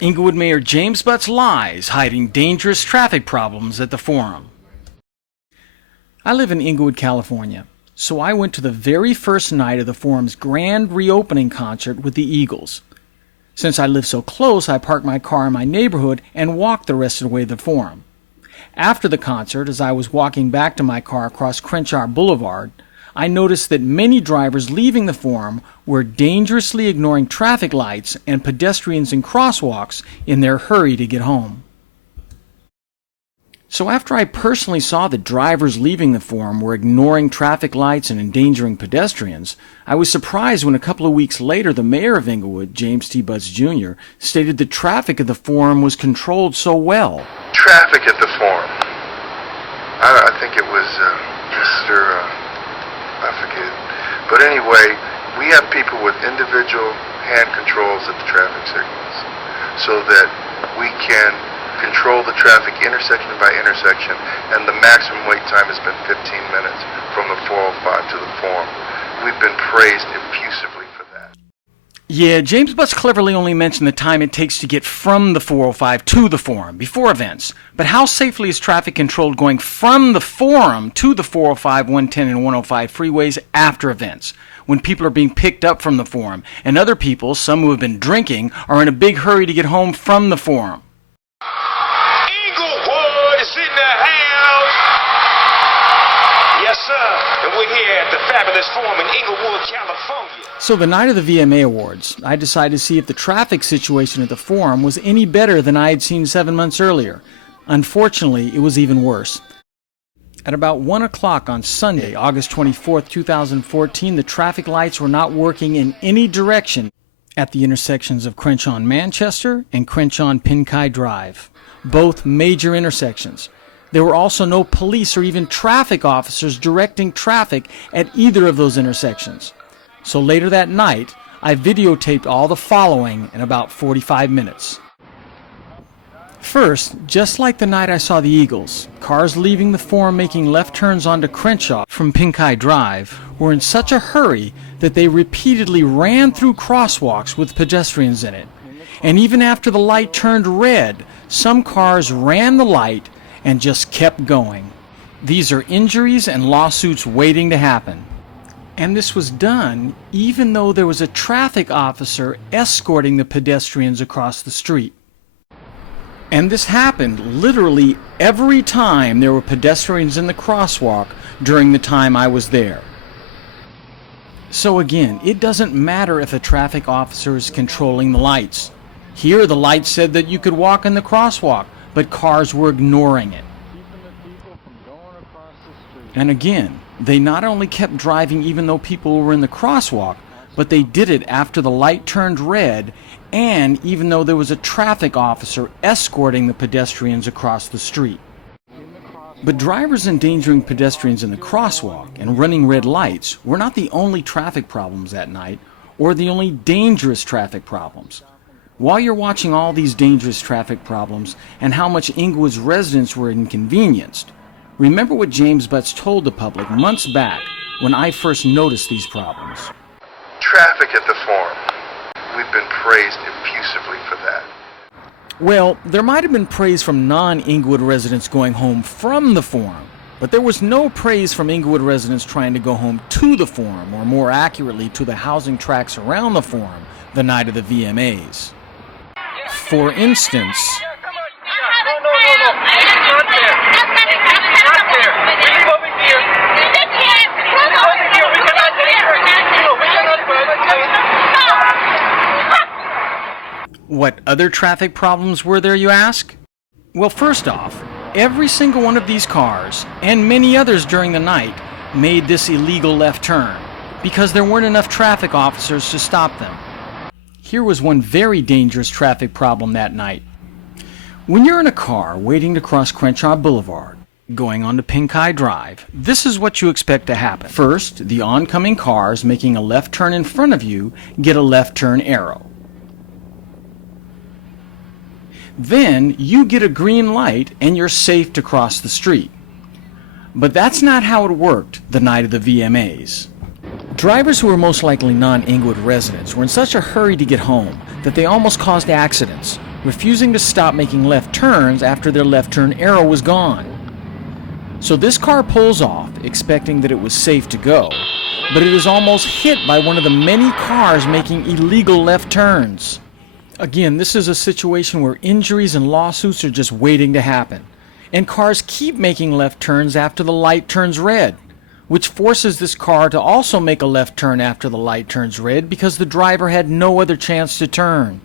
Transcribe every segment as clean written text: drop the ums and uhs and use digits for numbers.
Inglewood Mayor James Butt's lies hiding dangerous traffic problems at the Forum. I live in Inglewood, California, so I went to the very first night of the Forum's grand reopening concert with the Eagles. Since I live so close, I parked my car in my neighborhood and walked the rest of the way to the Forum. After the concert, as I was walking back to my car across Crenshaw Boulevard, I noticed that many drivers leaving the Forum were dangerously ignoring traffic lights and pedestrians in crosswalks in their hurry to get home. So after I personally saw that drivers leaving the Forum were ignoring traffic lights and endangering pedestrians, I was surprised when a couple of weeks later the mayor of Inglewood, James T. Butts Jr., stated that traffic at the Forum was controlled so well. Traffic at the Forum. I think it was I forget. But anyway, we have people with individual hand controls at the traffic signals so that we can control the traffic intersection by intersection, and the maximum wait time has been 15 minutes from the 405 to the Forum. We've been praised effusively for that. Yeah, James Butts cleverly only mentioned the time it takes to get from the 405 to the Forum before events. But how safely is traffic controlled going from the Forum to the 405, 110, and 105 freeways after events, when people are being picked up from the Forum, and other people, some who have been drinking, are in a big hurry to get home from the Forum? Inglewood is in the house. Yes, sir. And we're here at the fabulous Forum in Inglewood, California. So the night of the VMA Awards, I decided to see if the traffic situation at the Forum was any better than I had seen 7 months earlier. Unfortunately, it was even worse. At about 1 o'clock on Sunday, August 24th, 2014, the traffic lights were not working in any direction at the intersections of Crenshaw and Manchester and Crenshaw and Pinkai Drive, both major intersections. There were also no police or even traffic officers directing traffic at either of those intersections. So later that night, I videotaped all the following in about 45 minutes. First, just like the night I saw the Eagles, cars leaving the Forum making left turns onto Crenshaw from Pinkai Drive were in such a hurry that they repeatedly ran through crosswalks with pedestrians in it. And even after the light turned red, some cars ran the light and just kept going. These are injuries and lawsuits waiting to happen. And this was done even though there was a traffic officer escorting the pedestrians across the street. And this happened literally every time there were pedestrians in the crosswalk during the time I was there. So again, it doesn't matter if a traffic officer is controlling the lights. Here the light said that you could walk in the crosswalk, but cars were ignoring it. And again, they not only kept driving even though people were in the crosswalk, but they did it after the light turned red and even though there was a traffic officer escorting the pedestrians across the street. But drivers endangering pedestrians in the crosswalk and running red lights were not the only traffic problems that night or the only dangerous traffic problems. While you're watching all these dangerous traffic problems and how much Inglewood's residents were inconvenienced, remember what James Butts told the public months back when I first noticed these problems. Traffic at the Forum. We've been praised effusively for that. Well, there might have been praise from non-Inglewood residents going home from the Forum, but there was no praise from Inglewood residents trying to go home to the Forum, or more accurately, to the housing tracts around the Forum the night of the VMAs. For instance, what other traffic problems were there, you ask? Well, first off, every single one of these cars, and many others during the night, made this illegal left turn because there weren't enough traffic officers to stop them. Here was one very dangerous traffic problem that night. When you're in a car waiting to cross Crenshaw Boulevard, going onto Pinkai Drive, this is what you expect to happen. First, the oncoming cars making a left turn in front of you get a left turn arrow. Then you get a green light and you're safe to cross the street. But that's not how it worked the night of the VMAs. Drivers who were most likely non-Inglewood residents were in such a hurry to get home that they almost caused accidents, refusing to stop making left turns after their left turn arrow was gone. So this car pulls off, expecting that it was safe to go, but it is almost hit by one of the many cars making illegal left turns. Again, this is a situation where injuries and lawsuits are just waiting to happen, and cars keep making left turns after the light turns red, which forces this car to also make a left turn after the light turns red because the driver had no other chance to turn.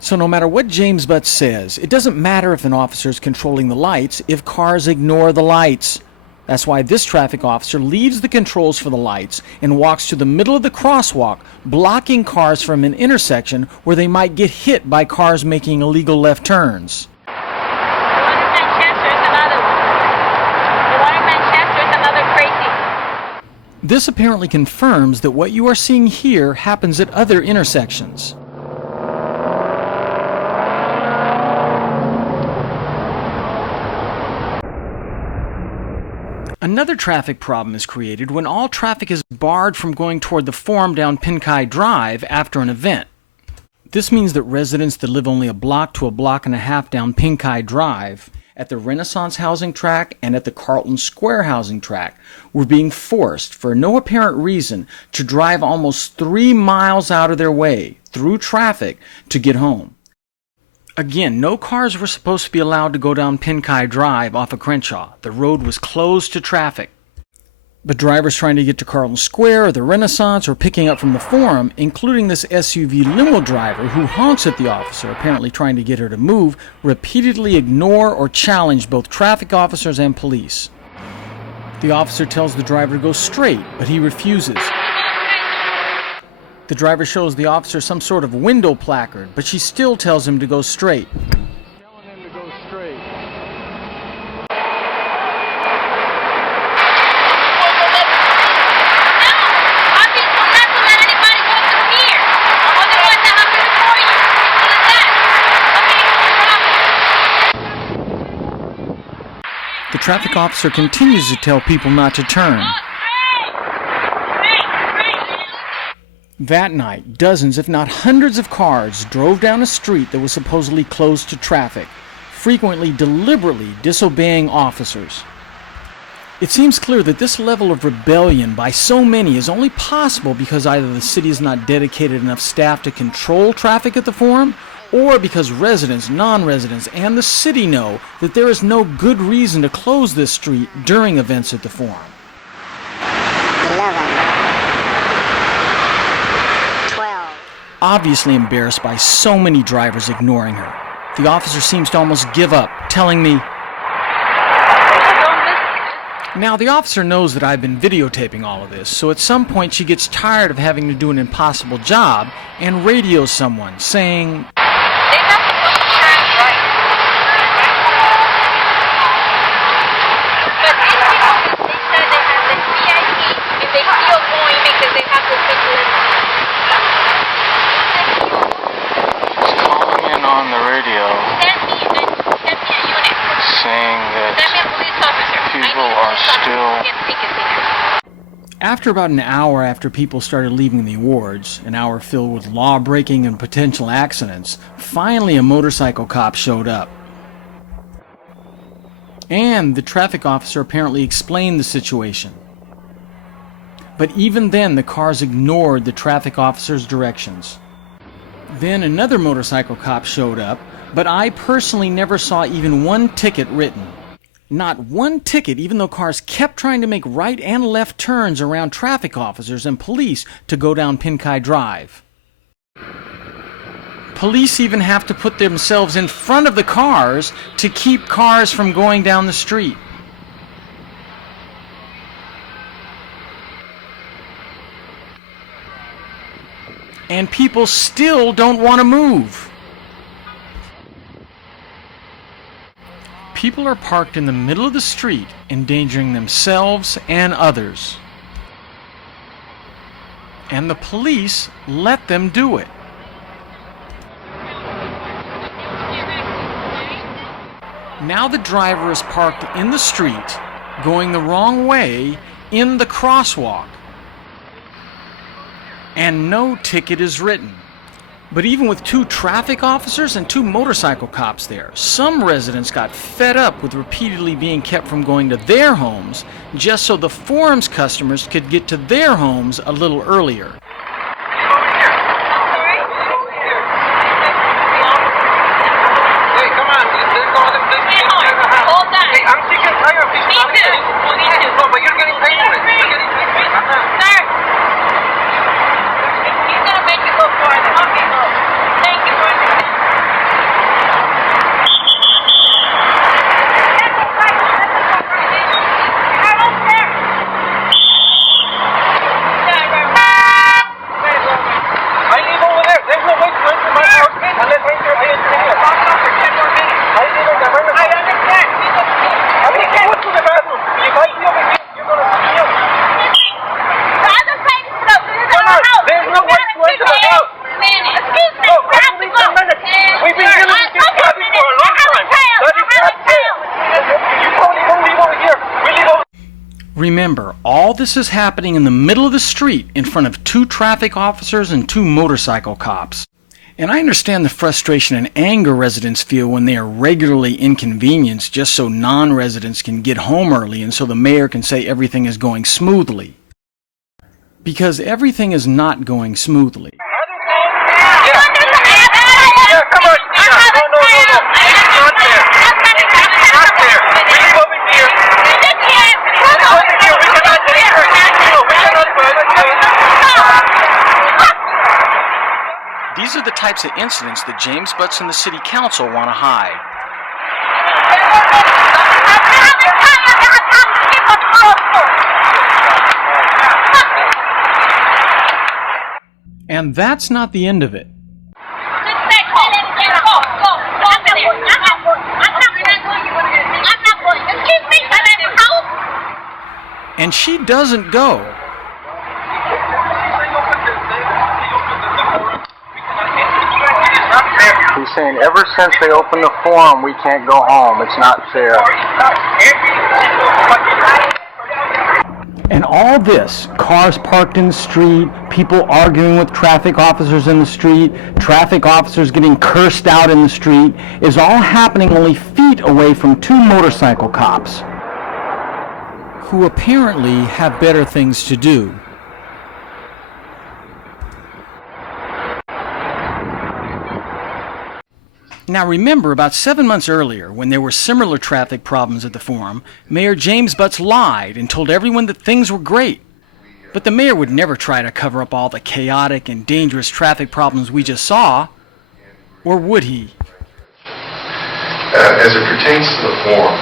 So no matter what James Butts says, it doesn't matter if an officer is controlling the lights if cars ignore the lights. That's why this traffic officer leaves the controls for the lights and walks to the middle of the crosswalk, blocking cars from an intersection where they might get hit by cars making illegal left turns. This apparently confirms that what you are seeing here happens at other intersections. Another traffic problem is created when all traffic is barred from going toward the Forum down Pinkai Drive after an event. This means that residents that live only a block to a block and a half down Pinkai Drive, at the Renaissance housing tract and at the Carlton Square housing tract, were being forced, for no apparent reason, to drive almost 3 miles out of their way, through traffic, to get home. Again, no cars were supposed to be allowed to go down Pinkai Drive off of Crenshaw. The road was closed to traffic. But drivers trying to get to Carlton Square or the Renaissance or picking up from the Forum, including this SUV limo driver who honks at the officer, apparently trying to get her to move, repeatedly ignore or challenge both traffic officers and police. The officer tells the driver to go straight, but he refuses. The driver shows the officer some sort of window placard, but she still tells him to go straight. Telling him to go straight. The traffic officer continues to tell people not to turn. That night, dozens, if not hundreds of cars drove down a street that was supposedly closed to traffic, frequently deliberately disobeying officers. It seems clear that this level of rebellion by so many is only possible because either the city has not dedicated enough staff to control traffic at the Forum, or because residents, non-residents, and the city know that there is no good reason to close this street during events at the Forum. 11. Obviously embarrassed by so many drivers ignoring her, the officer seems to almost give up, telling me, Now the officer knows that I've been videotaping all of this, so at some point she gets tired of having to do an impossible job and radios someone, saying, On the radio saying that people are still... After about an hour after people started leaving the wards, an hour filled with law-breaking and potential accidents, finally a motorcycle cop showed up. And the traffic officer apparently explained the situation. But even then, the cars ignored the traffic officer's directions. Then another motorcycle cop showed up, but I personally never saw even one ticket written. Not one ticket, even though cars kept trying to make right and left turns around traffic officers and police to go down Pinkai Drive. Police even have to put themselves in front of the cars to keep cars from going down the street. And people still don't want to move. People are parked in the middle of the street, endangering themselves and others. And the police let them do it. Now the driver is parked in the street, going the wrong way in the crosswalk. And no ticket is written. But even with 2 traffic officers and 2 motorcycle cops there, some residents got fed up with repeatedly being kept from going to their homes just so the forum's customers could get to their homes a little earlier. Remember, all this is happening in the middle of the street in front of 2 traffic officers and 2 motorcycle cops. And I understand the frustration and anger residents feel when they are regularly inconvenienced just so non-residents can get home early and so the mayor can say everything is going smoothly. Because everything is not going smoothly. These are the types of incidents that James Butts and the City Council want to hide. And that's not the end of it. And she doesn't go. He's saying ever since they opened the forum, we can't go home. It's not fair. And all this, cars parked in the street, people arguing with traffic officers in the street, traffic officers getting cursed out in the street, is all happening only feet away from 2 motorcycle cops, who apparently have better things to do. Now remember, about 7 months earlier, when there were similar traffic problems at the forum, Mayor James Butts lied and told everyone that things were great. But the mayor would never try to cover up all the chaotic and dangerous traffic problems we just saw. Or would he? As it pertains to the forum,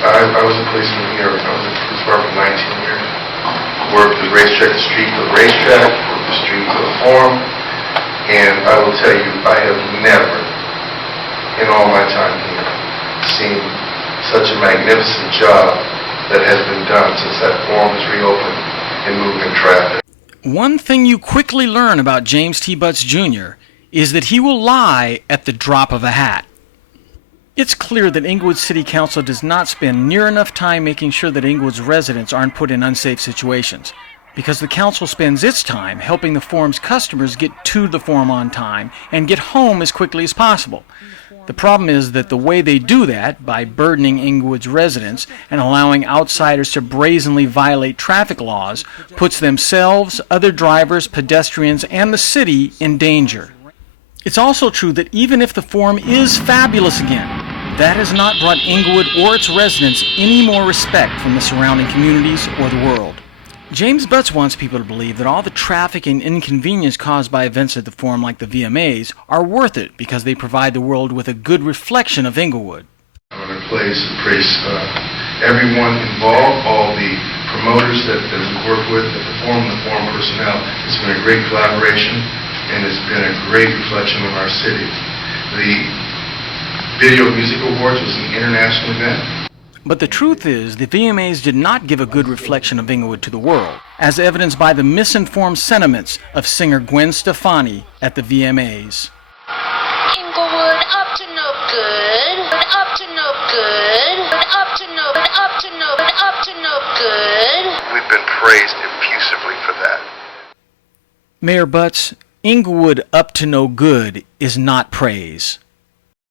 I was a policeman here. I was in the police department for 19 years. Worked the racetrack, the street to the racetrack, worked the street to the forum, and I will tell you, I have never in all my time here seen such a magnificent job that has been done since that forum was reopened in moving traffic. One thing you quickly learn about James T. Butts Jr. is that he will lie at the drop of a hat. It's clear that Inglewood City Council does not spend near enough time making sure that Inglewood's residents aren't put in unsafe situations, because the council spends its time helping the forum's customers get to the forum on time and get home as quickly as possible. The problem is that the way they do that, by burdening Inglewood's residents and allowing outsiders to brazenly violate traffic laws, puts themselves, other drivers, pedestrians, and the city in danger. It's also true that even if the forum is fabulous again, that has not brought Inglewood or its residents any more respect from the surrounding communities or the world. James Butts wants people to believe that all the traffic and inconvenience caused by events at the forum like the VMAs are worth it because they provide the world with a good reflection of Inglewood. I want to praise everyone involved, all the promoters that we work with at the forum personnel. It's been a great collaboration and it's been a great reflection of our city. The Video Music Awards was an international event. But the truth is, the VMAs did not give a good reflection of Inglewood to the world, as evidenced by the misinformed sentiments of singer Gwen Stefani at the VMAs. Inglewood up to no good, up to no good, up to no good. We've been praised effusively for that. Mayor Butts, Inglewood up to no good is not praise.